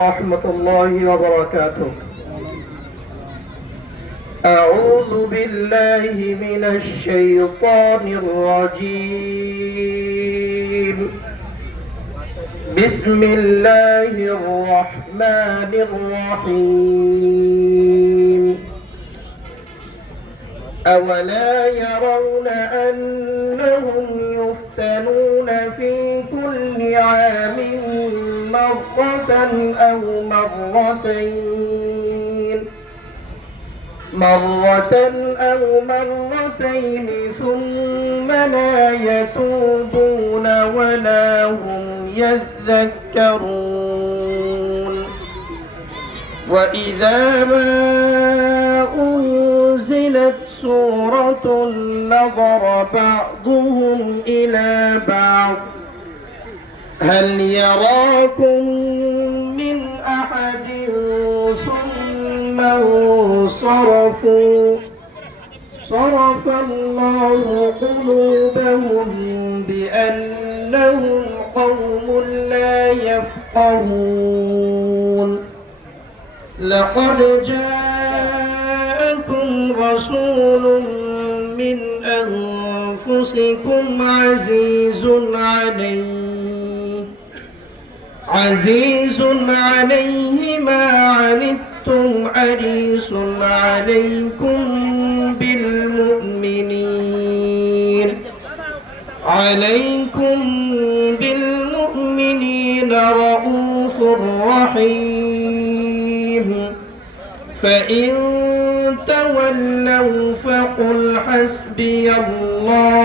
ورحمة الله وبركاته. أعوذ بالله من الشيطان الرجيم. بسم الله الرحمن الرحيم. أولا يرون أنهم يفتنون في كل عام مرة أو مرتين. مرة أو مرتين ثم لا يتوبون ولا هم يذكرون. وإذا ما أنزلت سورة نظر بعضهم إلى بعض. هل يراكم من أحد ثم انصرفوا؟ صرف الله قلوبهم بأنهم قوم لا يفقهون. لقد جاءكم رسول من أنفسكم عزيز عليه عزيز عليه ما عنتم حريص عليكم بالمؤمنين. عليكم بالمؤمنين رؤوف رحيم. فإن تولوا فقل حسبي الله.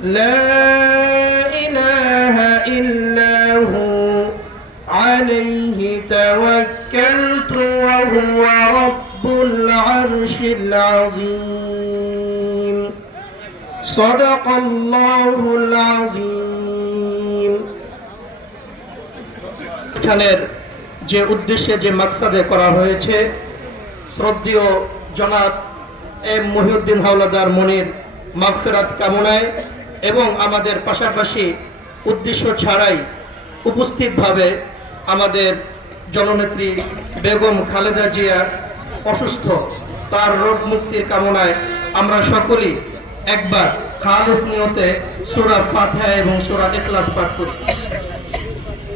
لا عليه توكلت وهو رب العرش العظيم صدق الله العظيم অনুষ্ঠানের যে উদ্দেশ্যে যে মাকসাদে করা হয়েছে শ্রদ্ধেয় জনাব এম মহিউদ্দিন হাওলাদার মনির মাগফেরাত কামনায় এবং আমাদের পাশাপাশি উদ্দেশ্য ছাড়াই উপস্থিতভাবে আমাদের জননেত্রী বেগম খালেদা জিয়া অসুস্থ, তার রোগ মুক্তির কামনায় আমরা সকলেই একবার খালেস নিয়তে সুরা ফাতিহা এবং সুরা এখলাস পাঠ করি।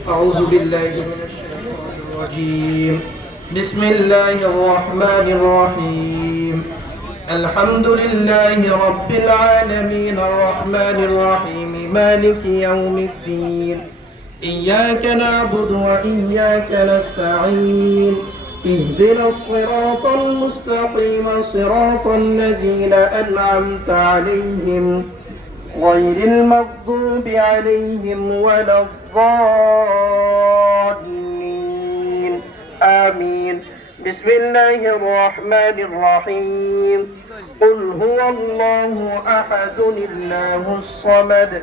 আউযু বিল্লাহি মিনাশ শাইতানির রাজীম। বিসমিল্লাহির রহমানির রহিম। আলহামদুলিল্লাহি إياك نعبد وإياك نستعين اهدنا الصراط المستقيم صراط الذين أنعمت عليهم غير المغضوب عليهم ولا الضالين. آمين. بسم الله الرحمن الرحيم. قل هو الله أحد الله الصمد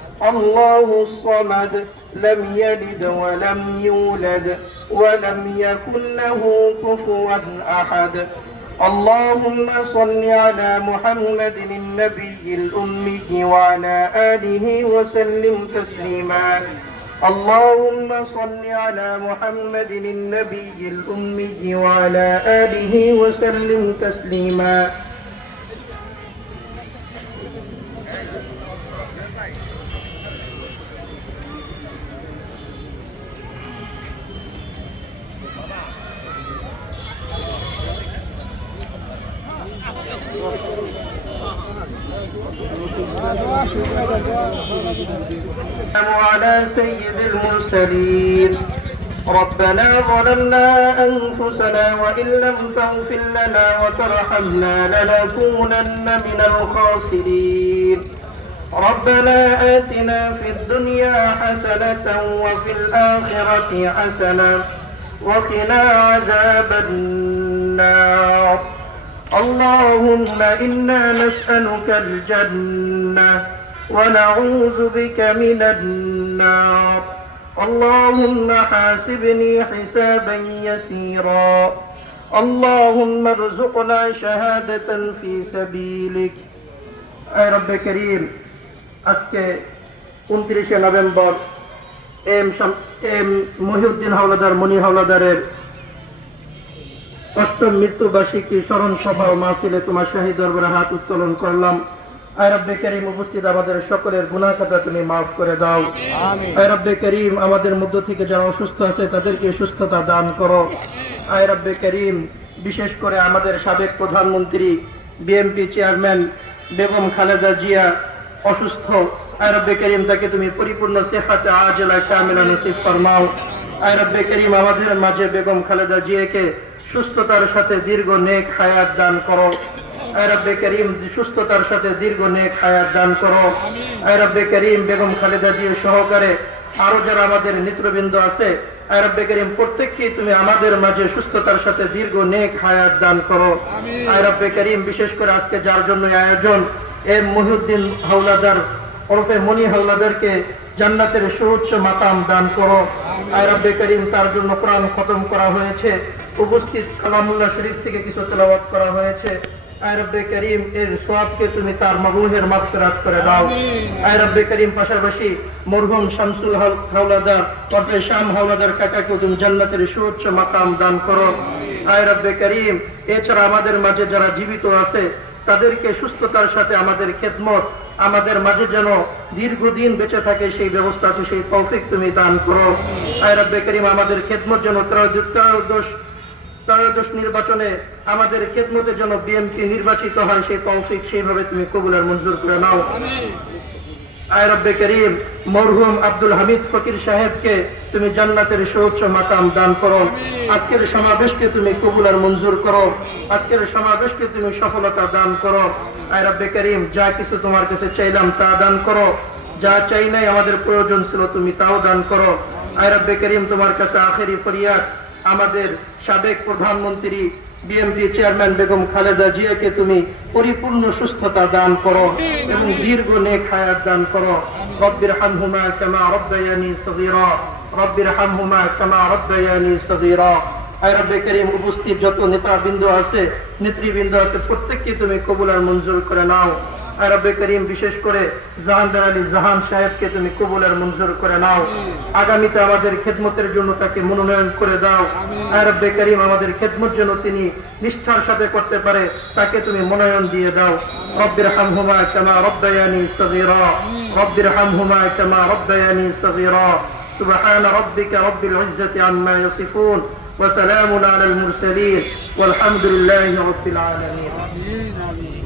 الله الصمد لم يلد ولم يولد ولم يكن له كفوا أحد. اللهم صل على محمد النبي الأمي وعلى آله وسلم تسليما. اللهم صل على محمد النبي الأمي وعلى آله وسلم تسليما. المرسلين. ربنا ظلمنا أنفسنا وإن لم تغفر لنا وترحمنا لنكونن من الخاسرين. ربنا آتنا في الدنيا حسنة وفي الآخرة حسنة وقنا عذاب النار. اللهم إنا نسألك الجنة ونعوذ بك من النار. اللهم حاسبني حسابا يسيرا اللهم ارزقنا شهادة في سبيلك اے رب করিম আজকে উনত্রিশে নভেম্বর এম শাম- এম মহিউদ্দিন হাওলাদার মনি হাওলাদারের অষ্টম মৃত্যুবার্ষিকী স্মরণ সভা ও মাহফিলে তোমার শাহী দরবারে হাত উত্তোলন করলাম আয় রব্বে করিম উপস্থিত আমাদের সকলের গুনাহ খাতা তুমি মাফ করে দাও। আয় রব্বে করিম আমাদের মধ্য থেকে যারা অসুস্থ আছে তাদেরকে সুস্থতা দান করো। আয় রব্বে করিম বিশেষ করে আমাদের সাবেক প্রধানমন্ত্রী বিএমপি চেয়ারম্যান বেগম খালেদা জিয়া অসুস্থ। আয় রব্বে করিম তাকে তুমি পরিপূর্ণ সেহাতে আজলা কামিলা নসিব ফরমাও। আয় রব্বে করিম আমাদের মাঝে বেগম খালেদা জিয়াকে সুস্থতার সাথে দীর্ঘ নেক হায়াত দান করো। সুস্থতার সাথে দীর্ঘ নেক হায়াত দান করো। আয় রব্বে করিম, বেগম খালেদা জিয়া সহকারে যারা আমাদের নেতৃবৃন্দ আছে, আয় রব্বে করিম তুমি আমাদের মাঝে সুস্থতার সাথে দীর্ঘ নেক হায়াত দান করো। আয় রব্বে করিম, বিশেষ করে আজকে যার জন্য আয়োজন এম মহিউদ্দিন হাওলাদার ওরফে মনি হাওলাদারকে জান্নাতের সুউচ্চ মাকাম দান করো। আয় রব্বে করিম, তার জন্য কোরআন খতম করা হয়েছে। উপস্থিত কালামুল্লাহ শরীফ থেকে কিছু তেলাওয়াত করা হয়েছে। আয় করিম এর সোয়াবকে তুমি তার মরুহের মাগফিরাত করে দাও। আয় করিম পাশাপাশি মরহুম শামসুল হাওলাদার ওরফে শাম হাওলাদার কাকাকে তুমি জান্নাতের সুউচ্চ মাকাম দান করো। আয় করিম এছাড়া আমাদের মাঝে যারা জীবিত আছে তাদেরকে সুস্থতার সাথে আমাদের খেদমত আমাদের মাঝে যেন দীর্ঘদিন বেঁচে থাকে সেই ব্যবস্থা আছে সেই তৌফিক তুমি দান করো। আয় রব্বে করিম আমাদের খেদমত যেন ত্রয়োদ- ত্রয়োদশ ত্রয়োদশ নির্বাচনে আমাদের খেদমতের জন্য বিএমপি নির্বাচিত হয়, সেই তৌফিক সেইভাবে তুমি কবুলের মঞ্জুর করে নাও। আয় রব্বে করিম, মরহুম আব্দুল হামিদ ফকির সাহেবকে তুমি জান্নাতের মাকাম দান করো। আজকের সমাবেশকে তুমি মঞ্জুর করো। আজকের সমাবেশকে তুমি সফলতা দান করো। আয় রব্বে করিম, যা কিছু তোমার কাছে চাইলাম তা দান করো। যা চাই নাই আমাদের প্রয়োজন ছিল তুমি তাও দান করো। আয় রব্বে করিম, তোমার কাছে আখেরি ফরিয়াদ আমাদের সাবেক প্রধানমন্ত্রী বিএমপি চেয়ারম্যান বেগম খালেদা জিয়াকে তুমি পরিপূর্ণ সুস্থতা দান করো এবং দীর্ঘ নেক হায়াত দান করো। রব্বির হামহুমা কামা রব্বায়ানি সগীরা। রব্বির হামহুমা কামা রব্বায়ানি সগীরা। আয় রব্বে করিম, উপস্থিত যত নেতাবৃন্দ আছে, নেতৃবৃন্দ আছে, প্রত্যেককে তুমি কবুল আর মঞ্জুর করে নাও। রব্বে করিম বিশেষ করে জাহানদার আলী জাহান সাহেবকে তুমি কবুল আর মঞ্জুর করে নাও আগামীতে আমাদের খেদমতের জন্য তাকে মনোনয়ন করে দাও আয় রব্বে করিম আমাদের খেদমত যেন তিনি নিষ্ঠার সাথে করতে পারে তাকে তুমি মনোনয়ন দিয়ে দাও রব্বির হামহুমা কামা রব্বায়ানি সগীরা রব্বির হামহুমা কামা রব্বায়ানি সগীরা سبحان ربك رب العزة عما يصفون وسلام على المرسلين والحمد لله رب العالمين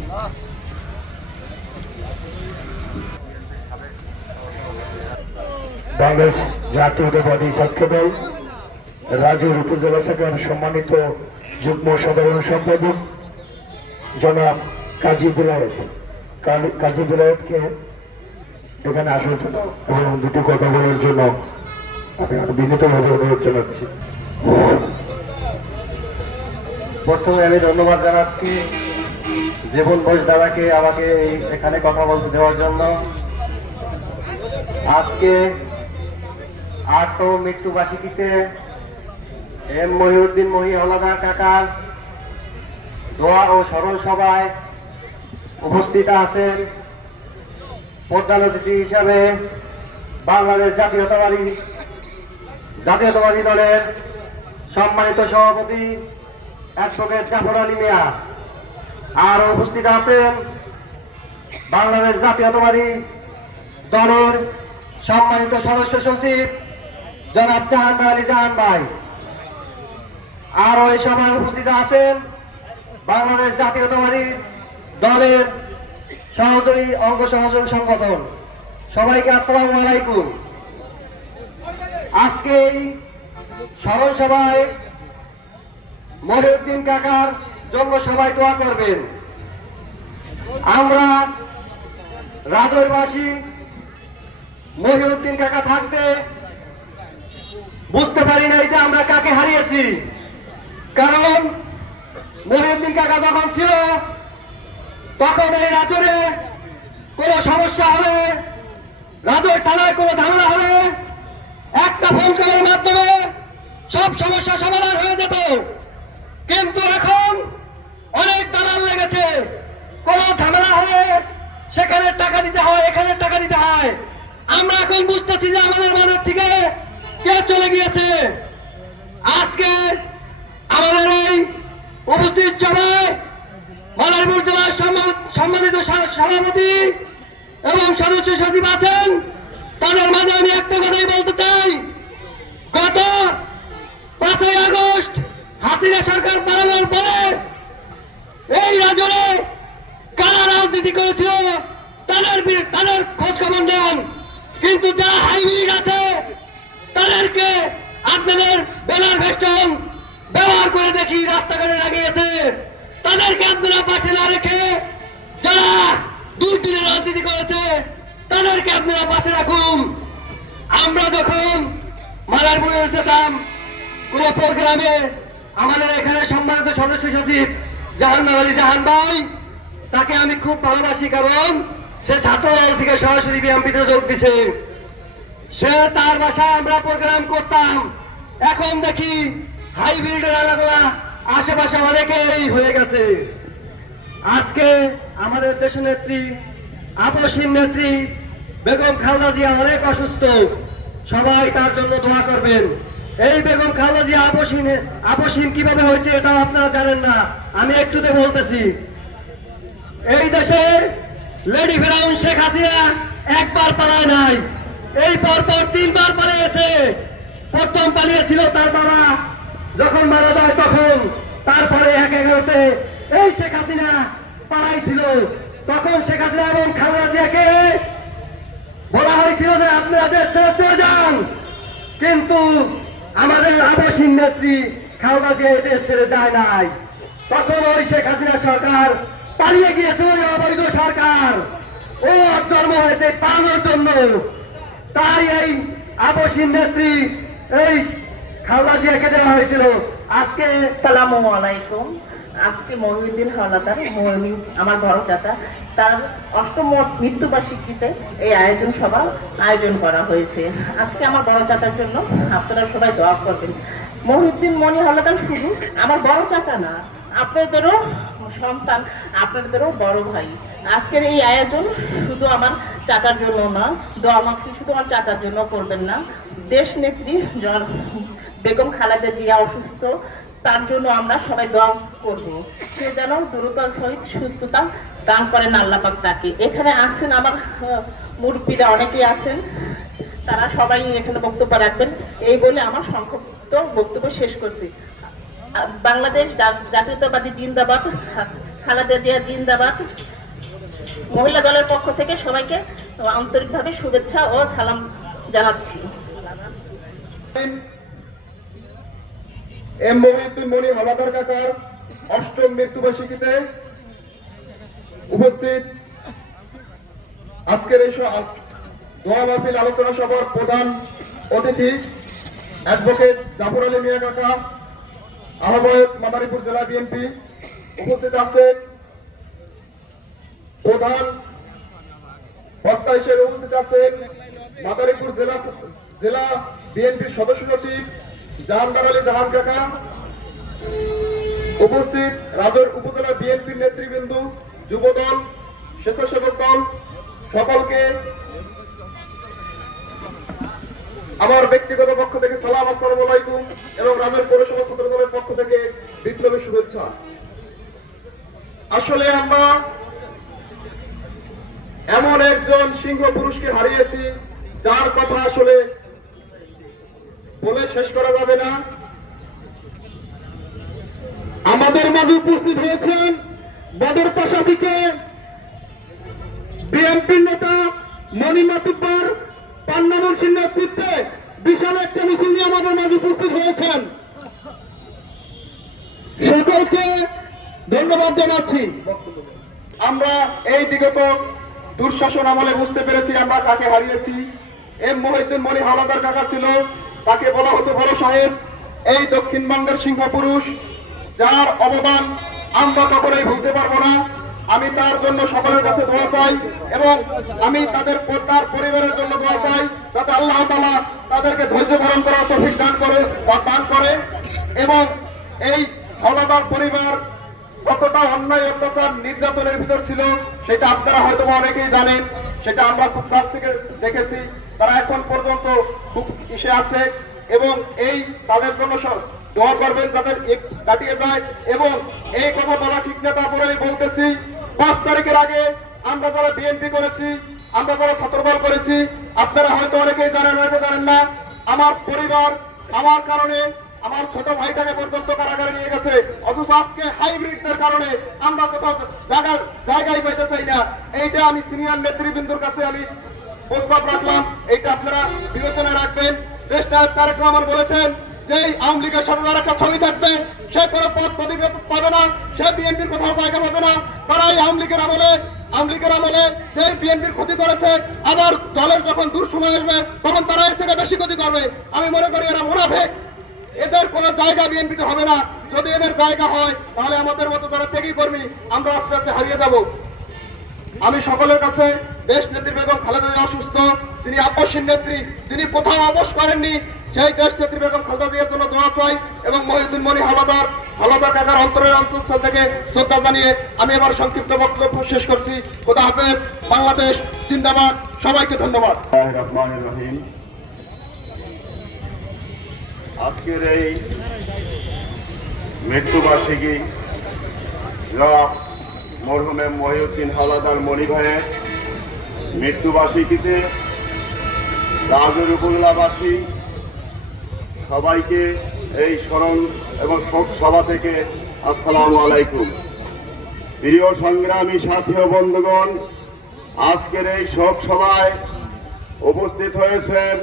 বাংলাদেশ জাতীয়তাবাদী ছাত্র দল, রাজুর উপজেলা শাখার সম্মানিত যুগ্ম সাধারণ সম্পাদক, জনাব কাজী বিলায়ত। কাজী বিলায়তকে এখানে আসার জন্য এবং দুটি কথা বলার জন্য আমি আরও বিনীতভাবে অনুরোধ জানাচ্ছি। প্রথমে আমি ধন্যবাদ জানাচ্ছি জীবন ঘোষ দাদাকে আমাকে এখানে কথা বলতে দেওয়ার জন্য। আজকে আটতম মৃত্যুবার্ষিকীতে এম মহিউদ্দিন মহি হলাদার কাকার দোয়া ও স্মরণ সভায় উপস্থিত আছেন প্রধান অতিথি হিসাবে বাংলাদেশ জাতীয়তাবাদী জাতীয়তাবাদী দলের সম্মানিত সভাপতি অ্যাডভোকেট জাফর আলী মিয়া। আর উপস্থিত আছেন বাংলাদেশ জাতীয়তাবাদী দলের সম্মানিত সদস্য সচিব জনাব জাহান আলী জাহান ভাই। আরও এই সময় উপস্থিত আছেন বাংলাদেশ জাতীয়তাবাদী দলের সহযোগী, অঙ্গ সহযোগী সংগঠন। সবাইকে আসসালাম আলাইকুম। আজকে এই স্মরণ সভায় মহিউদ্দিন কাকার জন্য সবাই দোয়া করবেন। আমরা রাজরবাসী মহিউদ্দিন কাকা থাকতে বুঝতে পারি নাই যে আমরা কাকে হারিয়েছি। কারণ মহিউদ্দিন কাকা যখন ছিল, তখন এই রাজরে কোনো সমস্যা হলে, রাজর থানায় কোনো ঝামেলা হলে একটা ফোন কলের মাধ্যমে সব সমস্যা সমাধান হয়ে যেত। কিন্তু এখন অনেক দালাল লেগেছে। কোনো ঝামেলা হলে সেখানে টাকা দিতে হয়, এখানে টাকা দিতে হয়। আমরা এখন বুঝতেছি যে আমাদের মাঝের থেকে কে চলে গিয়েছে? আজকে আমাদের এই উপস্থিত সভায় মাদারপুর জেলার সম্মান- সম্মানিত সভাপতি এবং সদস্য সচিব আছেন। তাদের মাঝে আমি একটা কথাই বলতে চাই। গত পাঁচই আগস্ট হাসিনা সরকার পালানোর পরে এই রাজরে কারা রাজনীতি করেছিল তাদের তাদের খোঁজ খবর নেন। কিন্তু যারা হাইব্রিড আছে তাদেরকে আপনাদের বেলার ফেস্টন ব্যবহার করে দেখি রাস্তাঘাটে লাগিয়েছে। তাদেরকে আপনারা পাশে না রেখে যারা দুর্দিনে রাজনীতি করেছে, তাদেরকে আপনারা পাশে রাখুন। আমরা যখন মালারপুরে যেতাম, কোন প্রোগ্রামে আমাদের এখানে সম্মানিত সদস্য সচিব জাহান্নার আলী জাহান ভাই, তাকে আমি খুব ভালোবাসি, কারণ সে ছাত্রদল থেকে সরাসরি বিএমপিতে যোগ দিছে। সে তার বাসায় আমরা প্রোগ্রাম করতাম। এখন দেখি হাইব্রিডের এলাকা আশেপাশে অনেকেই হয়ে গেছে। আজকে আমাদের দেশ নেত্রী, আপসীন নেত্রী বেগম খালেদা জিয়া অনেক অসুস্থ। সবাই তার জন্য দোয়া করবেন। এই বেগম খালেদা জিয়া আপসীন আপসীন কীভাবে হয়েছে এটাও আপনারা জানেন না। আমি একটুতে বলতেছি। এই দেশে লেডি ফেরাউন শেখ হাসিনা একবার পালায় নাই। এই পর পর তিনবার পালিয়েছে। প্রথম পালিয়েছিল তার বাবা। যখন মারা যায় তখন তারপরে এক এগারোতে এই শেখ হাসিনা পালাইছিল। তখন শেখ হাসিনা এবং খালেদা জিয়াকে বলা হয়েছিল যে, আপনারা দেশ ছেড়ে চলে যান। কিন্তু আমাদের আবাসীন নেত্রী খালেদা জিয়া দেশ ছেড়ে যায় নাই। তখন ওই শেখ হাসিনা সরকার পালিয়ে গিয়েছে, ওই অবৈধ সরকার। ও জন্ম হয়েছে পালানোর জন্য। তাই এই আবাসীন নেত্রী, এই খালেদা জিয়াকে দেওয়া হয়েছিল। আজকে সালামু আলাইকুম। আজকে মহিউদ্দিন হাওলাদার মহিউদ্দিন আমার বড় চাচা, তার অষ্টম মৃত্যুবার্ষিকীতে এই আয়োজন সভা আয়োজন করা হয়েছে। আজকে আমার বড় চাচার জন্য আপনারা সবাই দোয়া করবেন। মহিউদ্দিন মনি হাওলাদার শুধু আমার বড় চাচা না, আপনাদেরও সন্তান আপনাদেরও বড় ভাই। আজকের এই আয়োজন শুধু আমার চাচার জন্য না দোয়া মাফি শুধু আমার চাচার জন্য করবেন না। দেশ নেত্রী বেগম খালেদা জিয়া অসুস্থ, তার জন্য আমরা সবাই দোয়া করব। সে যেন দ্রুত সহিত সুস্থতা দান করেন আল্লাপাক তাকে। এখানে আছেন আমার মুরব্বীরা অনেকেই আছেন। তারা সবাই এখানে বক্তব্য রাখবেন। এই বলে আমার সংক্ষিপ্ত বক্তব্য শেষ করছি। বাংলাদেশ জাতীয়তাবাদী জিন্দাবাদ, খালেদা জিয়া জিন্দাবাদ। মহিলা দলের পক্ষ থেকে সবাইকে আন্তরিকভাবে শুভেচ্ছা ও সালাম জানাচ্ছি। এম মহিউদ্দিন মনি হলাদার কাকার অষ্টম মৃত্যুবার্ষিকীতে উপস্থিত আজকের এই দোয়া মাহফিল আলোচনা সভার প্রধান অতিথি অ্যাডভোকেট জাফর আলী মিয়া কাকা আহ্বায়ক মাদারীপুর জেলা বিএনপি উপস্থিত আছেন। প্রধান বক্তা হিসেবে উপস্থিত আছেন মাদারীপুর জেলা জেলা বিএনপির সদস্য সচিব জাহানদার আলী জাহান কাকা। উপস্থিত রাজর উপজেলা বিএনপির নেতৃবৃন্দ, যুবদল, স্বেচ্ছাসেবক দল, সকলকে আমার ব্যক্তিগত পক্ষ থেকে সালাম, আসসালামু আলাইকুম এবং রাজর পৌরসভা ছাত্র দলের পক্ষ থেকে বিপ্লবী শুভেচ্ছা। আসলে আমরা এমন একজন সিংহ পুরুষকে হারিয়েছি, যার কথা আসলে বলে শেষ করা যাবে না। আমাদের মাঝে উপস্থিত হয়েছেন বদর পাশা থেকে বিএনপির নেতা মণিমা তিব্বর। পান্না মুন্সির নেতৃত্বে বিশাল একটা মিছিল নিয়ে আমাদের মাঝে উপস্থিত হয়েছেন। সকলকে ধন্যবাদ জানাচ্ছি। আমরা এই দুঃশাসন আমলে বুঝতে পেরেছি, আমরা কাকে হারিয়েছি। এম মহিউদ্দিন মনি কাকা ছিল, তাকে বলা হতো বড় সাহেব। এই দক্ষিণবঙ্গের সিংহ পুরুষ যার অবদান আমরা কখনোই ভুলতে পারব না। আমি তার জন্য সকলের কাছে দোয়া চাই এবং আমি তাদের তার পরিবারের জন্য দোয়া চাই যাতে আল্লাহ তালা তাদেরকে ধৈর্য ধারণ করার তফিক দান করে বা দান করে এবং এই হলাদার পরিবার কতটা অন্যায় অত্যাচার নির্যাতনের ভিতর ছিল সেটা আপনারা হয়তো অনেকেই জানেন, সেটা আমরা খুব কাছ থেকে দেখেছি। তারা এখন পর্যন্ত খুব ইসে আছে এবং এই তাদের জন্য দোয়া করবেন এ কাটিয়ে যায়। এবং এই কথা বলা ঠিক না, তারপরে আমি বলতেছি, পাঁচ তারিখের আগে আমরা যারা বিএনপি করেছি, আমরা যারা ছাত্রদল করেছি, আপনারা হয়তো অনেকেই জানেন, হয়তো জানেন না, আমার পরিবার, আমার কারণে আমার ছোট ভাইটাকে পর্যন্ত কারাগারে নিয়ে গেছে। অথচ আজকে হাইব্রিডদের কারণে আমরা কোথাও জায়গা জায়গায় পাইতে চাই না। এইটা আমি সিনিয়র নেতৃবৃন্দর কাছে আমি প্রস্তাব রাখলাম। এইটা আপনারা বিবেচনায় রাখবেন। দেশ নায়ক তারেক রহমান বলেছেন যে আওয়ামী লীগের সাথে একটা ছবি থাকবে, সে কোনো পদ প্রদীপ পাবে না, সে বিএনপির কোথাও জায়গা পাবে না। তারা এই আওয়ামী লীগের আমলে, আওয়ামী লীগের আমলে যে বিএনপির ক্ষতি করেছে, আবার দলের যখন দূর সময় আসবে, তখন তারা এর থেকে বেশি ক্ষতি করবে। আমি মনে করি এরা মুনাফেক। এদের কোনো জায়গা বিএনপিতে হবে না। যদি এদের জায়গা হয়, তাহলে আমাদের মতো যারা ত্যাগই কর্মী, আমরা আস্তে আস্তে হারিয়ে যাব। আমি সকলের কাছে দেশ নেত্রী বেগম খালেদা অসুস্থ। তিনি আপসীন নেত্রী, যিনি কোথাও আপোষ করেননি সেই দেশ নেত্রী বেগম খালেদা জিয়ার জন্য দোয়া চাই এবং মহিউদ্দিন মনি হালাদার হালাদার কাকার অন্তরের অন্তঃস্থল থেকে শ্রদ্ধা জানিয়ে আমি আমার সংক্ষিপ্ত বক্তব্য শেষ করছি। খোদা হাফেজ, বাংলাদেশ জিন্দাবাদ। সবাইকে ধন্যবাদ। আজকের এই মৃত্যুবার্ষিকী মরহুমে মহিউদ্দিন হালাদার মণি ভাইয়ের মৃত্যুবার্ষিকীতে রাজুর উপজেলাবাসী সবাইকে এই স্মরণ এবং শোক সভা থেকে আসসালামু আলাইকুম। প্রিয় সংগ্রামী সাথী ও বন্ধুগণ, আজকের এই শোক সভায় উপস্থিত হয়েছেন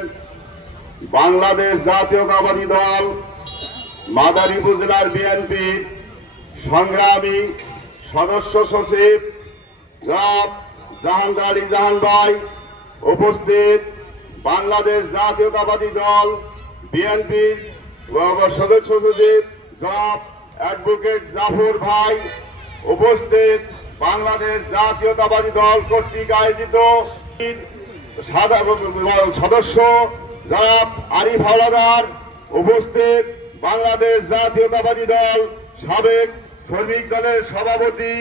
বাংলাদেশ জাতীয়তাবাদী দল মাদারী উপজেলার বিএনপি সংগ্রামী সদস্য সচিব জনাব জাহাঙ্গার আলী জাহান ভাই, উপস্থিত বাংলাদেশ জাতীয়তাবাদী দল বিএনপির সদস্য সচিব, জনাব অ্যাডভোকেট জাফর ভাই উপস্থিত। বাংলাদেশ জাতীয়তাবাদী দল কর্তৃক আয়োজিত সদস্য জনাব আরিফ হাওলাদার উপস্থিত। বাংলাদেশ জাতীয়তাবাদী দল সাবেক শ্রমিক দলের সভাপতি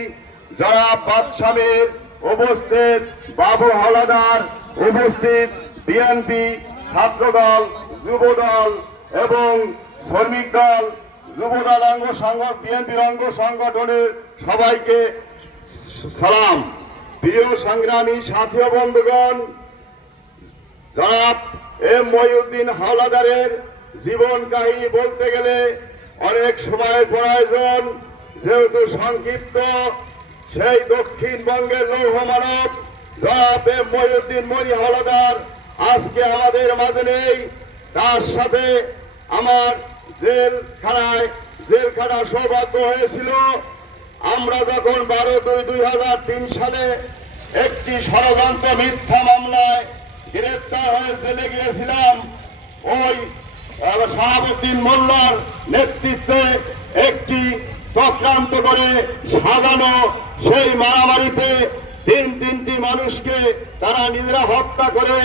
জনাব বাদশামের উপস্থিত। বাবু হাওলাদার উপস্থিত। বিএনপি ছাত্রদল যুবদল এবং শ্রমিক দল, যুবদল অঙ্গ সংগঠন, বিএনপির অঙ্গ সংগঠনের সবাইকে সালাম। প্রিয় সংগ্রামী সাথী বন্ধুগণ, জনাব এম মহিউদ্দিন হাওলাদারের জীবন কাহিনী বলতে গেলে অনেক সময়ের প্রয়োজন। যেহেতু সংক্ষিপ্ত, সেই দক্ষিণবঙ্গের লৌহ মানব, জনাব মহিউদ্দিন মনি হাওলাদার, আজকে আমাদের মাঝে নেই। তার সাথে আমার জেলখানায় জেলখানা সৌভাগ্য হয়েছিল, আমরা যখন বারো দুই দুই হাজার তিন সালে একটি ষড়যন্ত্র মিথ্যা মামলায় গ্রেপ্তার হয়ে জেলে গিয়েছিলাম, ওই শাহাবুদ্দিন মোল্লার নেতৃত্বে একটি চক্রান্ত করে সাজানো সেই মারামারিতে তিন তিনটি মানুষকে তারা নিজেরা হত্যা করে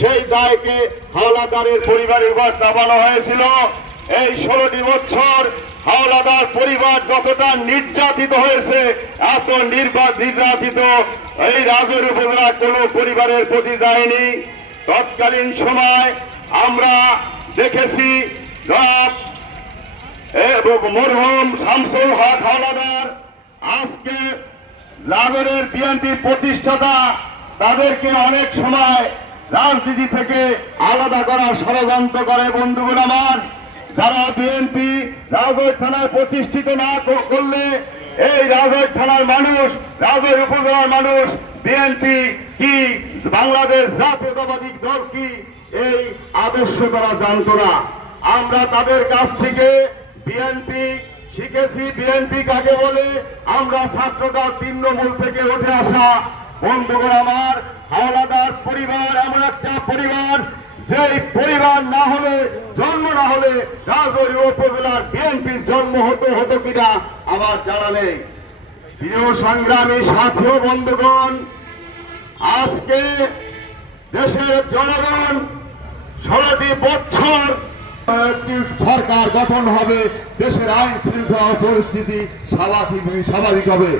সেই দায়কে হাওলাদারের পরিবারের উপর চাপানো হয়েছিল। এই ষোলোটি বছর হাওলাদার পরিবার যতটা নির্যাতিত হয়েছে, এত নির্যাতিত এই রাজের উপজেলার কোনো পরিবারের প্রতি যায়নি। তৎকালীন সময় আমরা দেখেছি মরহুম শামসুল হক হাওলাদার আজকে রাজরের বিএনপি প্রতিষ্ঠাতা তাদেরকে অনেক সময় রাজনীতি থেকে আলাদা করার ষড়যন্ত্র করে বন্ধুগুলো আমার। যারা বিএনপি রাজৈর থানায় প্রতিষ্ঠিত না করলে এই রাজৈর থানার মানুষ, রাজৈর উপজেলার মানুষ বিএনপি কি, বাংলাদেশ জাতীয়তাবাদী দল কি, এই আদর্শ তারা জানতো না আমরা তাদের কাছ থেকে বিএনপি শিখেছি বিএনপি কাকে বলে, আমরা ছাত্রদল তৃণমূল থেকে উঠে আসা। বন্ধুগণ আমার, হাওলাদার পরিবার, এমন একটা পরিবার যে পরিবার না হলে, জন্ম না হলে রাজৌরি উপজেলার বিএনপির জন্ম হতো হতো কিনা আমার জানা নেই। প্রিয় সংগ্রামী সাথী বন্ধুগণ, আজকে দেশের জনগণ ষোলোটি বছর সরকার গঠন হবে, দেশের আইন শৃঙ্খলা পরিস্থিতি স্বাভাবিক হবে।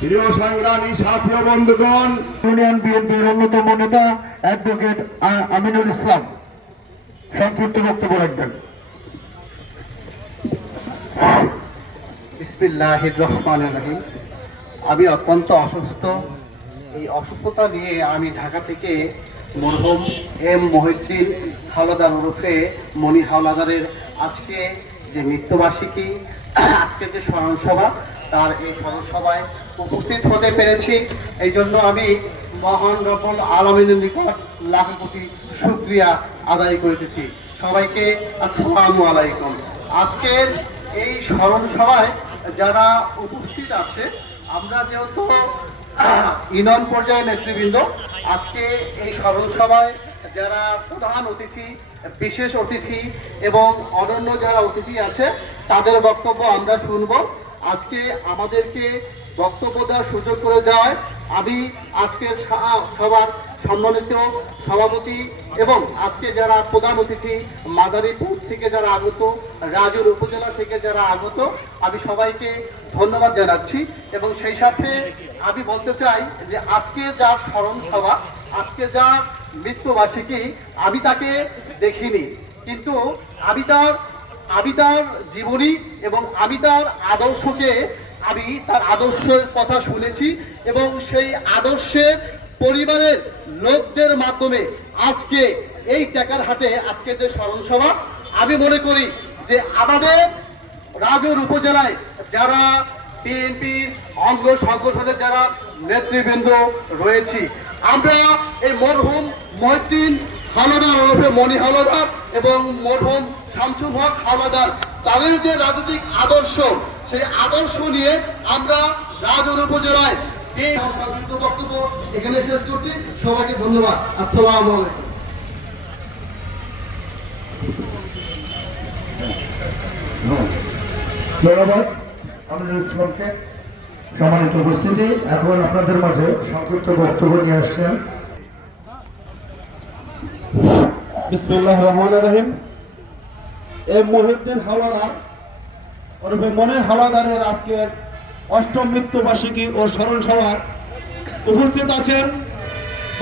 প্রিয় সংগ্রামী সাথী বন্ধুগণ, ইউনিয়ন বিএনপির অন্যতম নেতা অ্যাডভোকেট আমিনুল ইসলাম, সংক্ষিপ্ত বক্তব্য রাখবেন। আমি অত্যন্ত অসুস্থ। এই অসুস্থতা নিয়ে আমি ঢাকা থেকে মরহুম এম মহিউদ্দিন হাওলাদার ওরফে মনি হাওলাদারের আজকে যে মৃত্যুবার্ষিকী আজকে যে স্মরণসভা, তার এই স্মরণসভায় উপস্থিত হতে পেরেছি। এই জন্য আমি মহান রব্বুল আলমিনের নিকট লাখ কোটি শুক্রিয়া আদায় করিতেছি। সবাইকে আসসালামু আলাইকুম। আজকের এই স্মরণসভায় যারা উপস্থিত আছে, আমরা যেহেতু ইউনিয়ন পর্যায়ের নেতৃবৃন্দ, আজকে এই স্মরণ সভায় যারা প্রধান অতিথি, বিশেষ অতিথি এবং অনন্য যারা অতিথি আছে, তাদের বক্তব্য আমরা শুনব। আজকে আমাদেরকে বক্তব্য দেওয়ার সুযোগ করে দেওয়ায় আমি আজকের সবার সম্মানিত সভাপতি এবং আজকে যারা প্রধান অতিথি, মাদারীপুর থেকে যারা আগত, রাজুর উপজেলা থেকে যারা আগত, আমি সবাইকে ধন্যবাদ জানাচ্ছি এবং সেই সাথে আমি বলতে চাই যে আজকে যার স্মরণ সভা, আজকে যার মৃত্যুবার্ষিকী, আমি তাকে দেখিনি। কিন্তু আমি তার আমি তার জীবনী এবং আমি তার আদর্শকে, আমি তার আদর্শের কথা শুনেছি এবং সেই আদর্শের পরিবারের লোকদের মাধ্যমে আজকে এই টাকার হাটে আজকে যে স্মরণসভা আমি মনে করি যে আমাদের রাজুর উপজেলায় যারা বিএনপির অঙ্গ সংগঠনের যারা নেতৃবৃন্দ রয়েছি। আমরা এই মরহুম মহিদ্দিন হাওলাদার ওরফে মণি হাওলাদার এবং মরহুম শামসুল হক হাওলাদার তাদের যে রাজনৈতিক আদর্শ, সেই আদর্শ নিয়ে আমরা রাজৌর উপজেলায় এই সংক্ষিপ্ত বক্তব্য এখানে শেষ করছি। সবাইকে ধন্যবাদ। আসসালামু আলাইকুম। ধন্যবাদ। সম্মানিত উপস্থিতি। এখন আপনাদের মাঝে সংক্ষিপ্ত বক্তব্য নিয়ে আসছেন বিসমুল্লাহ রহমান রহিম। এম মহিউদ্দিন হাওলাদার, ওরফে মনের হাওলাদারের আজকের অষ্টম মৃত্যুবার্ষিকী ও স্মরণ সভার উপস্থিত আছেন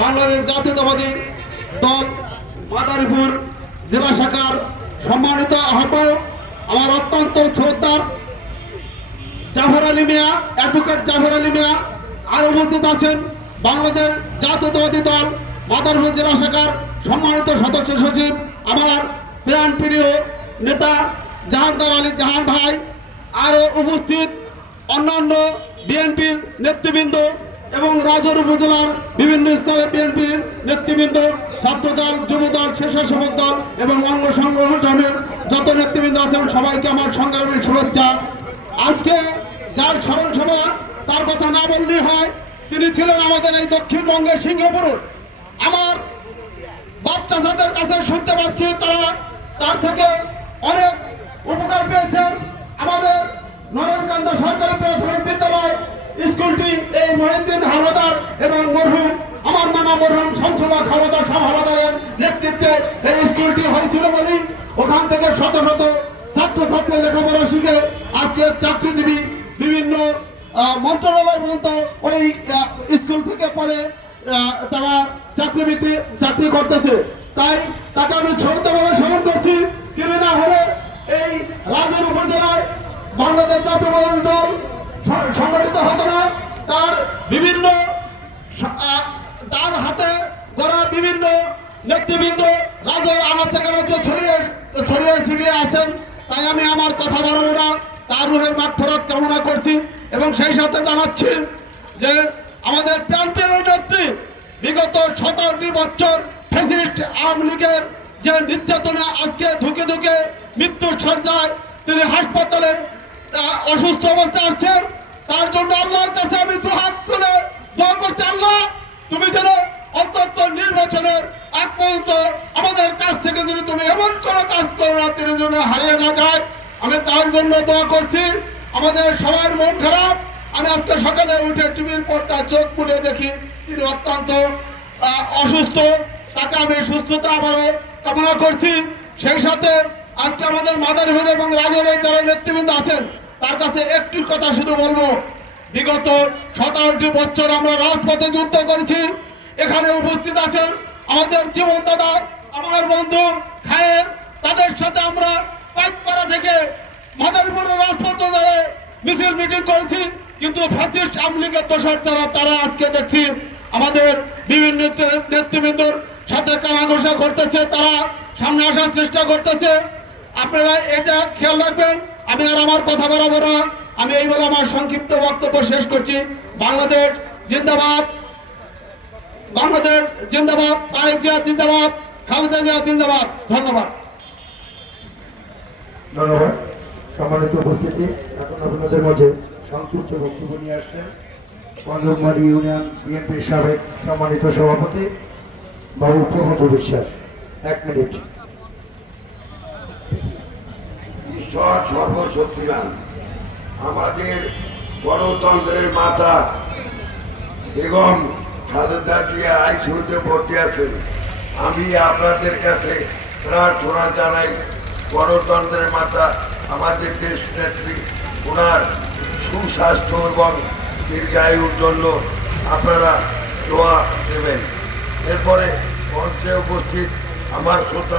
বাংলাদেশ জাতীয়তাবাদী দল মাদারীপুর জেলা শাখার সম্মানিত আহ্বায়ক, আমার অত্যন্ত শ্রদ্ধার জাফর আলী মিয়া অ্যাডভোকেট জাফর আলী মিয়া, আর উপস্থিত আছেন বাংলাদেশ জাতীয়তাবাদী দল, মাদারপুর জেলা শাখার সম্মানিত সদস্য সচিব, আমার প্রাণ প্রিয় নেতা জাহানদার আলী জাহান ভাই আরও উপস্থিত অন্যান্য বিএনপির নেতৃবৃন্দ এবং রাজর উপজেলার বিভিন্ন স্তরের বিএনপির নেতৃবৃন্দ, ছাত্রদল, যুবদল, স্বেচ্ছাসেবক দল এবং অঙ্গ সংগঠনের যত নেতৃবৃন্দ আছেন সবাইকে আমার সংগ্রামী শুভেচ্ছা। আজকে যার স্মরণ সভা, তার কথা না বললেই হয়, তিনি ছিলেন আমাদের এই দক্ষিণবঙ্গের সিংহপুরুষ। আমার বাচ্চা চাচাদের কাছে শুনতে পাচ্ছি, তারা তার থেকে অনেক উপকার পেয়েছেন। আমাদের নরনকান্দা সরকারি প্রাথমিক বিদ্যালয় স্কুলটি এই মহিউদ্দিন হাওলাদার এবং মরহুম, আমার নানা মরহুম শামসুল্লাহ হাওলাদার সাহ হাওলাদারের নেতৃত্বে এই স্কুলটি হয়েছিল বলেই ওখান থেকে শত শত ছাত্রছাত্রী লেখাপড়া শিখে আজকে চাকরিজীবী বিভিন্ন মন্ত্রণালয় মন্ত ওই স্কুল থেকে পরে তারা চাকরি বিক্রি, চাকরি করতেছে। তাই তাকে আমি শ্রদ্ধা বলে স্মরণ করছি, তিনি না হলে এই রাজের উপজেলায় বাংলাদেশ জাতীয় দল সংগঠিত হতো না। তার বিভিন্ন তার হাতে গড়া বিভিন্ন নেতৃবৃন্দ রাজের আনাচে কানাচে ছড়িয়ে ছড়িয়ে ছিটিয়ে আছেন। তাই আমি আমার কথা বাড়াবো না। তার রুহের মাঠ ফেরত কামনা করছি এবং সেই সাথে জানাচ্ছি যে আমাদের প্রান্তের নেত্রী বিগত সতেরোটি বছর ফ্যাসিস্ট আওয়ামী লীগের যে নির্যাতনে আজকে ধুকে ধুকে মৃত্যুর সজ্জায় তিনি হাসপাতালে অসুস্থ অবস্থায় আসছেন। তার জন্য আল্লাহর কাছে আমি দুহাত তুলে দোয়া করছি, আল্লাহ, তুমি যেন অন্তত নির্বাচনের আগ পর্যন্ত আমাদের কাছ থেকে যদি তুমি এমন কোনো কাজ করো না, তিনি যেন হারিয়ে না যায়, আমি তার জন্য দোয়া করছি। আমাদের সবার মন খারাপ। আমি আজকে সকালে উঠে টিভির পর্দা চোখ মুড়ে দেখি, তিনি অত্যন্ত অসুস্থ। তাকে আমি সুস্থতা আবারও কামনা করছি। সেই সাথে আজকে আমাদের মাদারীপুর এবং রাজনের যারা নেতৃবৃন্দ আছেন, তার কাছে একটি কথা শুধু বলব। বিগত সতেরোটি বছর আমরা রাজপথে যুদ্ধ করেছি। এখানে উপস্থিত আছেন আমাদের জীবন দাদা, আমার বন্ধু খায়ের। তাদের সাথে আমরা পাইকপাড়া থেকে মাদারীপুরের রাজপথে মিছিল মিটিং করেছি, কিন্তু ফ্যাসিস্ট আমলিগের দোষর যারা, তারা আজকে দেখছি আমাদের বিভিন্ন নেতৃ- নেতৃবৃন্দর সাথে কানাঘোষা করতেছে, তারা সামনে আসার চেষ্টা করতেছে। আপনারা এটা খেয়াল রাখবেন, আমি আর আমার কথা বাড়াবো না। আমি এই বলে আমার সংক্ষিপ্ত বক্তব্য শেষ করছি। বাংলাদেশ জিন্দাবাদ। বাংলাদেশ জিন্দাবাদ তারেক জিয়া জিন্দাবাদ খালেদা জিয়া জিন্দাবাদ। ধন্যবাদ। ধন্যবাদ। সম্মানিত উপস্থিতি এখন আপনাদের মাঝে সংক্ষিপ্ত বক্তব্য নিয়ে আসছেন বন্দরমারি ইউনিয়ন বিএনপির সাবেক সম্মানিত সভাপতি বাবু প্রমথ বিশ্বাস। এক মিনিট। ঈশ্বর সর্বশক্তিমান আমাদের গণতন্ত্রের মাতা বেগম ভর্তি আছেন। আমি আপনাদের কাছে প্রার্থনা জানাই, গণতন্ত্রের মাতা, আমাদের দেশ নেত্রী, ওনার সুস্বাস্থ্য এবং দীর্ঘায়ুর জন্য আপনারা দোয়া দেবেন। এরপরে মঞ্চে উপস্থিত আমার শ্রদ্ধা